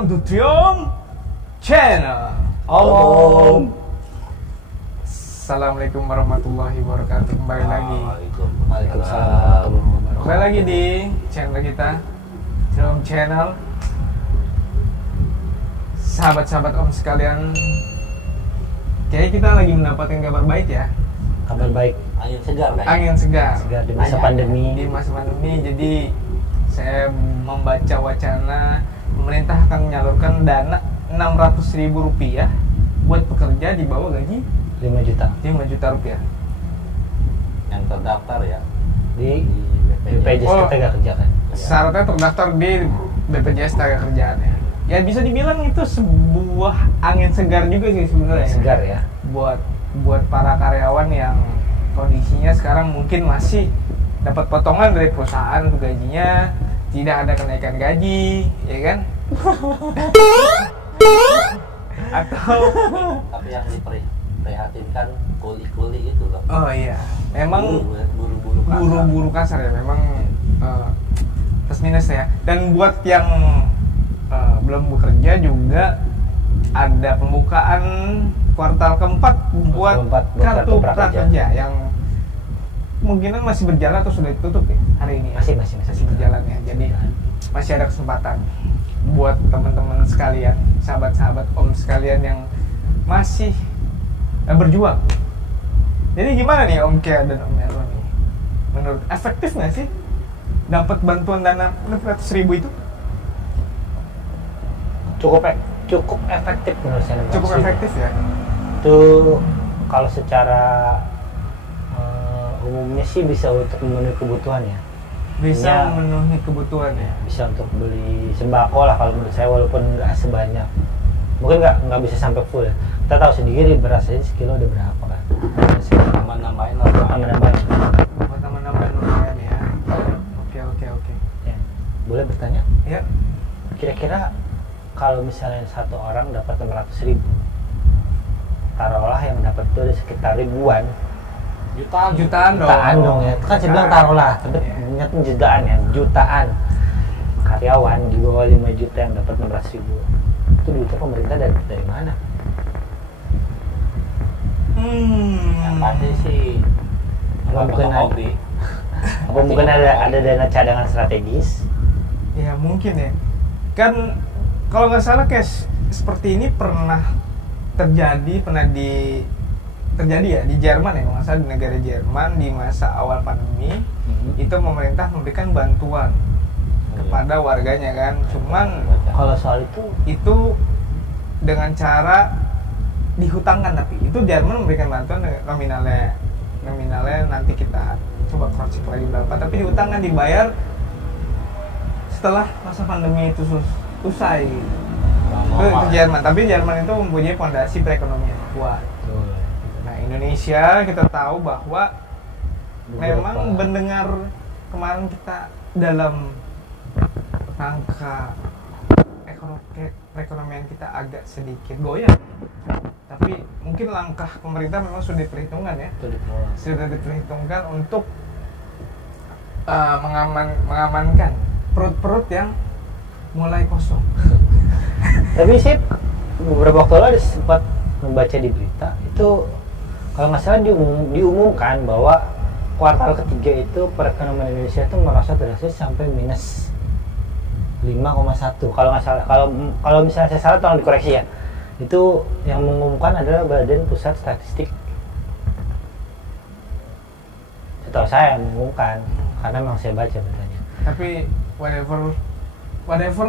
welcome to Triom Channel. Assalamualaikum warahmatullahi wabarakatuh. Kembali lagi. Waalaikumsalam. Kembali lagi di channel kita Triom Channel. Sahabat-sahabat Om sekalian, kayaknya kita lagi mendapatkan kabar baik ya. Kabar baik. Angin segar kan? Angin segar. Segar di masa pandemi. Di masa pandemi, jadi saya membaca wacana pemerintah akan menyalurkan dana Rp600.000 buat pekerja di bawah gaji 5 juta. 5 juta rupiah. Yang terdaftar ya Di BPJS Ketenagakerjaan kan? Syaratnya terdaftar di BPJS Ketenagakerjaan ya. Ya bisa dibilang itu sebuah angin segar juga sih sebenarnya. Segar ya. Buat para karyawan yang kondisinya sekarang mungkin masih dapat potongan dari perusahaan untuk gajinya, tidak ada kenaikan gaji, ya kan? Atau tapi yang diprihatinkan kuli-kuli itu loh. oh iya, memang buru-buru buru kasar ya, memang plus minus ya. Dan buat yang belum bekerja juga ada pembukaan kuartal keempat buat kartu prakerja yang kemungkinan masih berjalan atau sudah ditutup ya hari ini ya? Masih berjalan ya. Jadi masih ada kesempatan buat teman-teman sekalian, sahabat-sahabat Om sekalian yang masih berjuang. Jadi gimana nih Om Kea dan Om Erwan nih? Menurut efektif nggak sih dapat bantuan dana Rp600.000 itu? Cukup efektif menurut saya. Cukup efektif ya. Itu kalau secara umumnya sih bisa untuk memenuhi kebutuhan ya. Bisa memenuhi kebutuhan ya. Bisa untuk beli sembako lah kalau menurut saya, walaupun nggak sebanyak. Mungkin nggak bisa sampai full ya. Kita tahu sendiri beras aja sekilo udah berapa kan. nambahin Buat tambah-nambahin lumayan ya. Oke. Ya. Boleh bertanya? Ya. Kira-kira kalau misalnya satu orang dapat 600.000, taruhlah yang dapat itu ada sekitar ribuan. Jutaan Dong ya. Kan saya bilang taruhlah, tapi ternyata jutaan ya, jutaan karyawan di bawah 5 juta yang dapat 600.000. Itu duitnya pemerintah dari mana? yang pasti sih Apa mungkin ada dana cadangan strategis? Ya mungkin ya. Kan kalau nggak salah case seperti ini pernah terjadi ya di Jerman ya, kalau nggak salah di negara Jerman di masa awal pandemi itu pemerintah memberikan bantuan kepada warganya kan. Cuman Kalau soal itu dengan cara dihutangkan, tapi itu Jerman memberikan bantuan nominalnya nanti kita coba cross check lagi berapa, tapi dihutangkan, dibayar setelah masa pandemi itu usai. Itu Jerman, tapi Jerman itu mempunyai fondasi perekonomian yang kuat. Nah, Indonesia kita tahu bahwa memang mendengar kemarin kita dalam rangka perekonomian kita agak sedikit goyang. Tapi mungkin langkah pemerintah memang sudah diperhitungkan ya. Sudah diperhitungkan untuk mengamankan perut-perut yang mulai kosong. Tapi sih beberapa waktu lalu sempat membaca di berita itu, kalau nggak salah diumumkan bahwa kuartal ketiga itu perekonomian Indonesia itu merosot drastis sampai minus 5,1 kalau nggak salah. Kalau misalnya saya salah tolong dikoreksi ya. Itu yang mengumumkan adalah Badan Pusat Statistik. Setahu saya yang mengumumkan, karena memang saya baca beritanya. Tapi whatever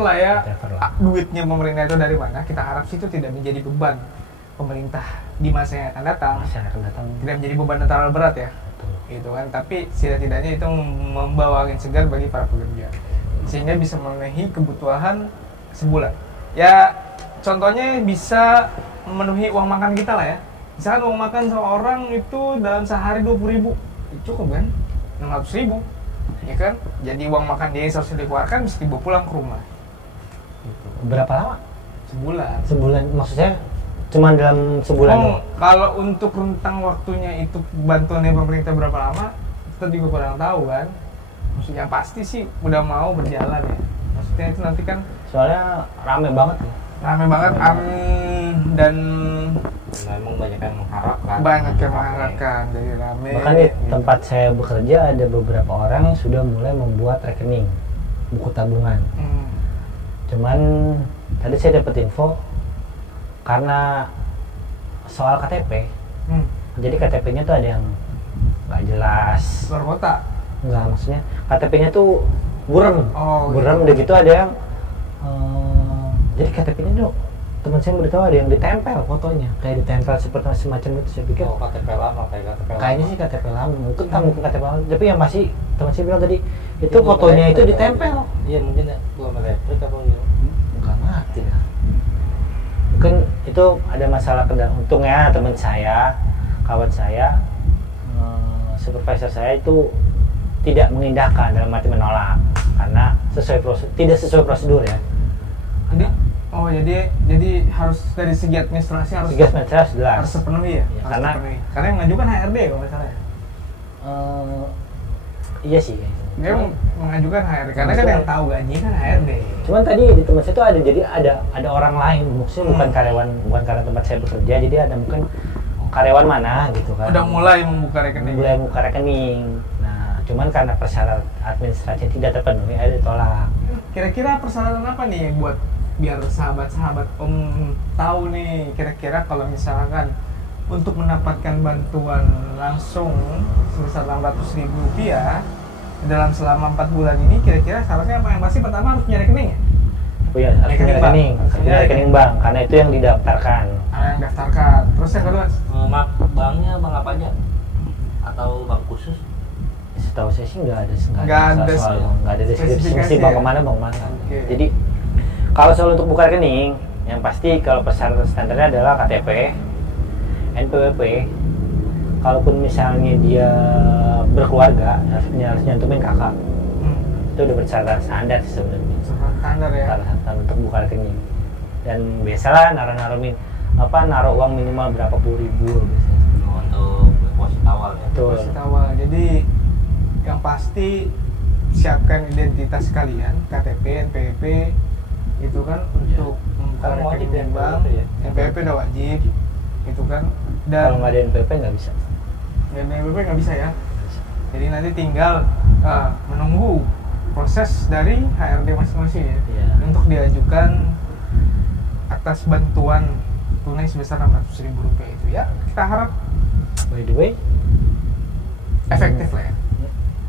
lah ya. Duitnya pemerintah itu dari mana? Kita harap sih itu tidak menjadi beban pemerintah di masa yang akan datang. Tidak menjadi beban yang terlalu berat ya. Betul. Gitu kan. Tapi setidaknya itu membawa angin segar bagi para pekerja, sehingga bisa memenuhi kebutuhan sebulan. Ya, contohnya bisa memenuhi uang makan kita lah ya. Misalkan uang makan seorang itu dalam sehari 20.000, cukup kan? 600.000, ya kan? Jadi uang makan dia yang harus dikeluarkan bisa dibawa pulang ke rumah. Berapa lama? Sebulan Maksudnya cuma dalam sebulan doang? Kalau untuk rentang waktunya itu bantuan dari pemerintah berapa lama, kita juga kurang tahu kan. Maksudnya pasti sih udah mau berjalan ya. Maksudnya itu nanti kan Soalnya rame banget ya. Rame banget dan memang banyak yang mengharapkan. banyak yang mengharapkan dari rame. Bahkan di tempat saya bekerja ada beberapa orang yang sudah mulai membuat rekening, buku tabungan. Cuman tadi saya dapat info karena soal KTP. Jadi KTP-nya tuh ada yang nggak jelas. Luar kota. Nggak, maksudnya KTP-nya tuh buram. Buram, udah gitu ada yang jadi KTP-nya tuh teman saya beritahu ada yang ditempel fotonya, kayak ditempel seperti semacam itu. Saya pikir KTP lama, kayak KTP lama. kayaknya sih KTP lama, mungkin KTP lama, tapi yang masih teman saya bilang tadi itu fotonya itu ditempel. Iya mungkin ya, belum elektrik apa gitu. Nggak ngerti dah. Mungkin itu ada masalah untungnya teman saya, kawan saya, supervisor saya itu tidak mengindahkan, dalam arti menolak karena tidak sesuai prosedur ya. Jadi harus dari segi administrasi harus jelas. Harus sepenuhi ya. Ya, karena yang mengajukan HRD kalau nggak salah ya. Iya sih. Dia mengajukan HRD karena kan yang tahu gaji kan HRD. Cuman tadi di tempat saya itu ada orang lain, maksudnya bukan karena tempat saya bekerja, jadi ada mungkin karyawan mana gitu kan. Udah mulai membuka rekening. Nah, cuman karena persyaratan administrasi tidak terpenuhi, ada ditolak. Kira-kira persyaratan apa nih buat biar sahabat-sahabat Om tahu nih, kira-kira kalau misalkan untuk mendapatkan bantuan langsung sebesar Rp600.000 dalam selama 4 bulan ini, kira-kira syaratnya apa? Yang pasti pertama harus punya rekening ya? Iya, harus punya rekening bank, karena itu yang didaftarkan. Yang daftarkan. Terus yang kedua? Banknya bank apa aja? Atau bank khusus? Setahu saya sih nggak ada spesifikasi bank kemana. Okay. Jadi kalau soal untuk buka rekening, yang pasti kalau persyaratan standarnya adalah KTP, NPWP. Kalaupun misalnya dia berkeluarga, harus nyantumin kakak. Itu udah persyaratan standar sebenarnya. Standar ya. Standar untuk buka rekening. Dan biasalah naruh uang minimal berapa puluh ribu biasanya. Untuk deposit awal ya. Deposit awal. Jadi yang pasti siapkan identitas kalian, KTP, NPWP itu kan untuk membuka rekening bank. NPWP udah wajib, itu kan. Dan kalau nggak ada NPWP nggak bisa. NPWP nggak bisa ya. Jadi nanti tinggal menunggu proses dari HRD masing-masing ya, untuk diajukan atas bantuan tunai sebesar Rp600.000 itu ya. Kita harap by the way efektif lah ya.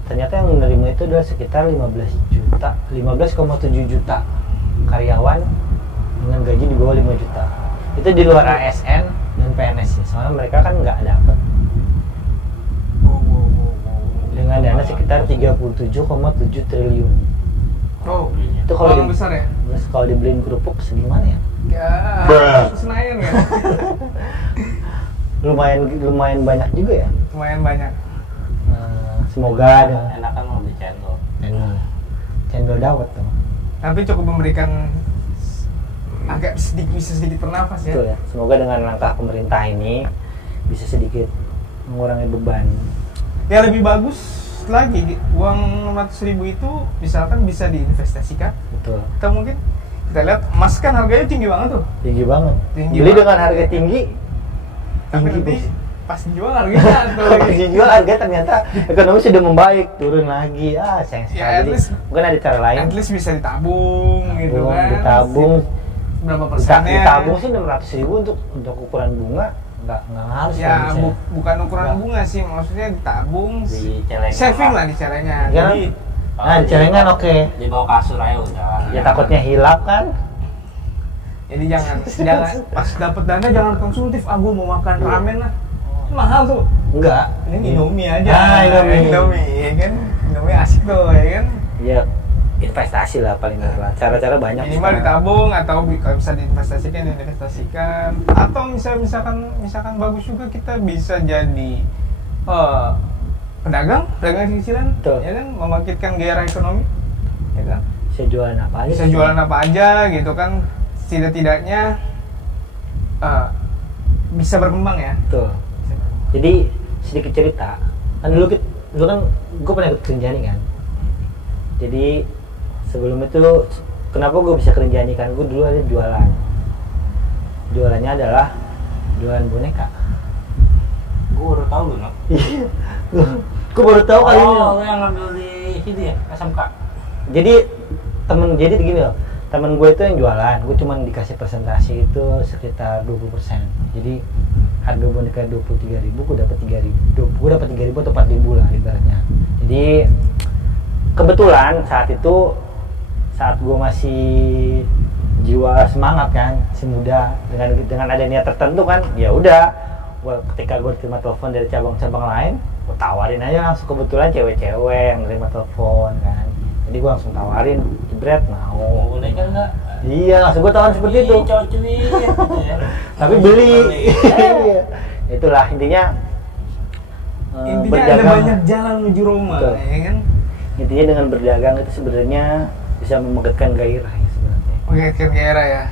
Ternyata yang menerima itu adalah sekitar 15,7 juta karyawan dengan gaji di bawah 5 juta. Itu di luar ASN dan PNS ya. Soalnya mereka kan nggak dapat. Dengan dana sekitar 37,7 triliun. Itu kalau besar ya? Kalau dibeliin kerupuk segimana ya? Senayan ya? lumayan banyak juga ya? Lumayan banyak. Semoga enakan mau beli cendol dawet tuh. Tapi cukup memberikan agak sedikit bernafas ya. Betul ya. Semoga dengan langkah pemerintah ini bisa sedikit mengurangi beban. Ya lebih bagus lagi uang Rp600.000 itu misalkan bisa diinvestasikan. Betul. Atau mungkin kita lihat emas kan harganya tinggi banget tuh. Tinggi banget. Beli dengan harga tinggi. Tapi nanti pas dijual harganya atau pas dijual harga ternyata ekonomi sudah membaik, turun lagi. Sayang sekali. Ya, mungkin ada cara lain. At least bisa ditabung gitu kan. Ditabung berapa persennya? Ditabung sih 600.000 untuk ukuran bunga nggak harus. Ya bukan ukuran bunga sih, maksudnya ditabung. Di celengan. Saving lah di celengan. Ya, jadi di celengan oke. Di bawah kasur aja udah. Ya takutnya hilap kan. Jadi jangan pas dapat dana jangan konsumtif. Gua mau makan ramen lah. Mahal tuh. Enggak. Ini Indomie aja. Indomie kan. Indomie asik tuh ya kan. Ya investasi lah paling lah. Cara-cara banyak. Minimal ditabung atau kalau bisa diinvestasikan atau misalkan bagus juga kita bisa jadi pedagang cicilan, ya kan, membangkitkan gairah ekonomi, ya kan. Bisa jualan apa aja. Bisa jualan apa aja gitu kan. Tidak-tidaknya bisa berkembang ya. Betul. Jadi sedikit cerita. Kan dulu kan gue pernah ikut Rinjani kan. Jadi sebelum itu kenapa gue bisa kerja nih, kan gue dulu ada jualannya adalah jualan boneka. Gue baru tahu lu, Nok. Iya. Gue baru tahu kali ini. Oh, lu yang ngambil di sini ya, SMK. Jadi gini loh, temen gue itu yang jualan, gue cuma dikasih presentasi itu sekitar 20%. Jadi harga boneka 23.000, gue dapat 3.000 atau 4.000 lah ibaratnya. Jadi kebetulan saat gue masih jiwa semangat kan, si muda, dengan ada niat tertentu kan, ya udah. Ketika gue terima telepon dari cabang-cabang lain, gue tawarin aja langsung, kebetulan cewek-cewek yang nerima telepon kan. Jadi gue langsung tawarin, jebret, mau. Boneka enggak? Iya, langsung gue tawarin seperti itu. Cocuin. Tapi beli. Iya. Itulah intinya. Intinya ada banyak jalan menuju Roma, Betul. ya kan? Intinya dengan berdagang itu sebenarnya bisa memegatkan gairah ya sebenarnya. Oke, gairah ya.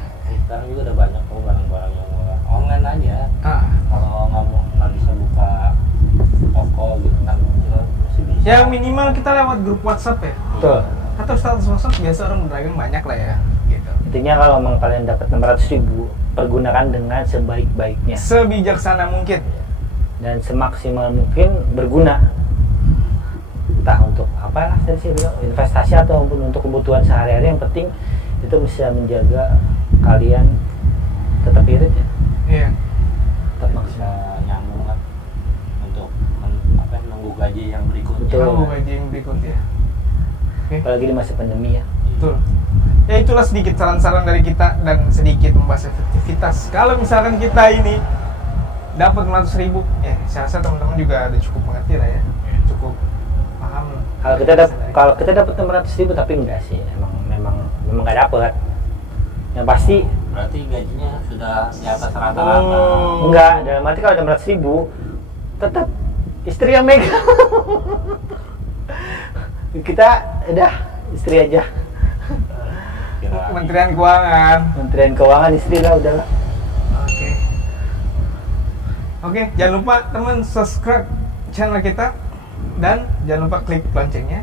Sekarang juga udah banyak kok barang-barang yang online aja. Ah. Kalau nggak bisa buka toko gitu kan, masih bisa. Ya minimal kita lewat grup WhatsApp ya. Betul. Atau status WhatsApp biasa orang berdagang banyak lah ya. Gitu. Intinya kalau memang kalian dapat 600.000, pergunakan dengan sebaik-baiknya Sebijaksana mungkin. dan semaksimal mungkin berguna. Entah untuk apalah tadi saya bilang, investasi ataupun untuk kebutuhan sehari-hari, yang penting itu bisa menjaga kalian tetap irit ya. Iya. Tetap Bisa maksimal. nyambung kan untuk nunggu gaji yang berikutnya. Betul. Kalau gaji yang berikutnya. Oke. Apalagi di masa pandemi ya. Betul. Ya itulah sedikit saran-saran dari kita dan sedikit membahas efektivitas. Kalau misalkan kita ini dapat 600.000, saya rasa teman-teman juga udah cukup mengerti lah ya, cukup paham. Kalau kita dapat 600.000 tapi enggak sih, memang nggak dapat. Yang pasti Berarti gajinya sudah di atas rata-rata. enggak, dalam arti kalau 600.000 tetap istri yang megang. Kita udah istri aja. Kementerian Keuangan. Kementerian Keuangan istri lah udahlah. Oke, jangan lupa teman subscribe channel kita dan jangan lupa klik loncengnya.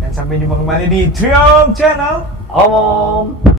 Dan sampai jumpa kembali di Triumph Channel. Om.